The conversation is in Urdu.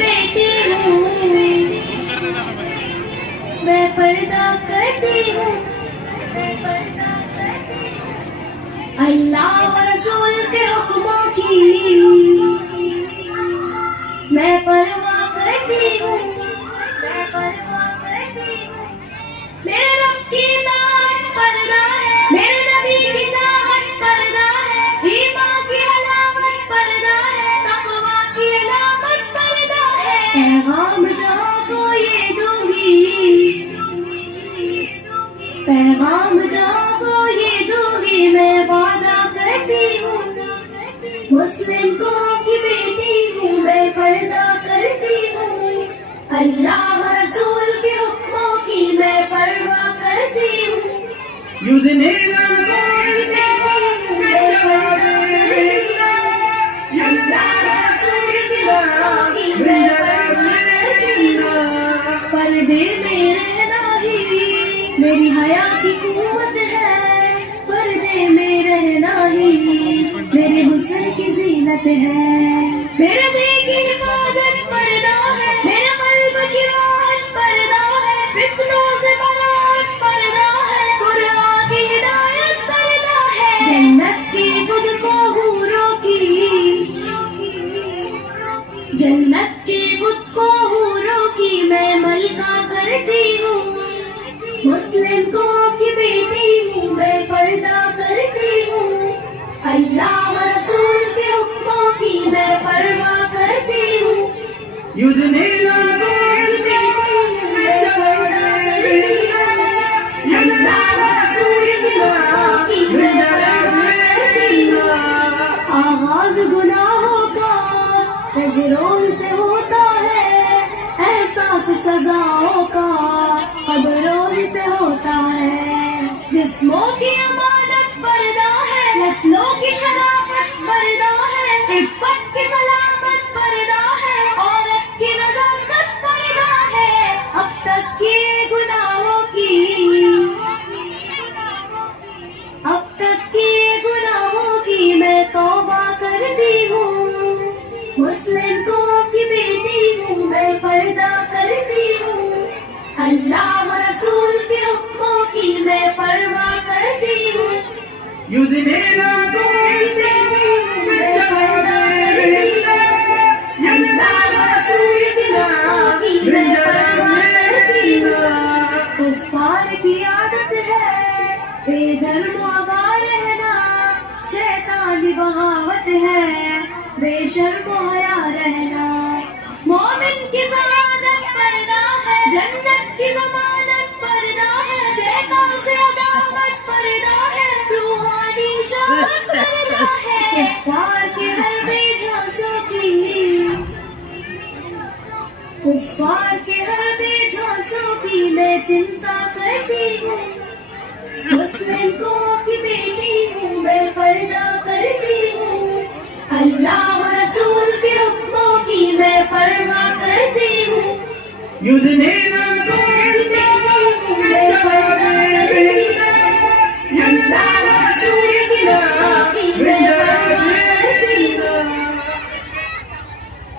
بیٹی ہوں، میں پردہ کرتی ہوں، اللہ و رسول کے حکموں کی میں پرواہ کرتی ہوں، میرے رب کی اطاعت پردہ ہے، میرے نبی کی چاہت پردہ ہے، ایمان کی علامت پردہ ہے، تقویٰ کی علامت پردہ ہے، پیغام جہاں کو یہ دوں گی، پیغام جہاں کو یہ دوں گی، میں وعدہ کرتی ہوں، مسلم قوم کی بیٹی ہوں، میں پردہ کرتی ہوں، اللہ و رسول کے حکموں کی میں پرواہ کرتی ہوں، مسلم قوم کی بیٹی ہوں، میں پردہ کرتی ہوں، اللہ و رسول کے حکموں کی میں پرواہ کرتی ہوں، پردے میں رہنا ہی میری حیا کی قوت ہے، پردے میں رہنا ہی میرے حسن کی زینت ہے، میرے دل کی حفاظت پردہ ہے، میرے قلب کی راحت پردہ ہے، فتنوں سے برات پردہ ہے، قرآن کی ہدایت پردہ ہے، جنت کی خود کو حوروں کی، جنت کی خود کو حوروں کی میں ملکہ کرتی ہوں، مسلم قوم کی بیٹی ہوں، میں پردہ کرتی ہوں، اللہ و رسول کے حکموں کی میں پرواہ کرتی ہوں، مسلم قوم کی بیٹی ہوں، میں پردہ کرتی ہوں، اللہ و رسول کے حکموں کی میں پرواہ کرتی ہوں، آغاز گناہوں کا نظروں سے ہوتا ہے، احساس سزاؤں کا قبروں سے ہوتا ہے، جسموں کی امانت پردہ ہے، نسلوں کی شرافت پردہ ہے، عفت کی سلامت پردہ ہے، عورت کی نزاکت پردہ ہے، اب تک کی گناہوں کی، اب تک کی گناہوں کی میں توبہ کرتی ہوں، مسلم قوم کی بیٹی ہوں، میں پردہ کرتی ہوں، اللہ و رسول کے حکموں کی میں پرواہ کرتی ہوں، مسلم قوم کی بیٹی ہوں، میں پردہ کرتی ہوں، اللہ و رسول کے حکموں کی میں پرواہ کرتی ہوں، کفار کی عادت ہے بے دھرم و آگاہ رہنا، شیطانی بغاوت ہے بے شرم و حیا رہنا، مومن کی سعادت پردہ ہے، جنت کی ضمانت پردہ ہے، شیطان سے عداوت پردہ ہے، روحانی شہوت پردہ ہے، کفار کے حربے جھانسوں کی، کفار کے حربے جھانسوں کی میں چنتا کرتی ہوں، مسلم قوم کی بیٹی ہوں، میں پردہ کرتی ہوں، اللہ و رسول کے حکموں کی میں پرواہ کرتی ہوں،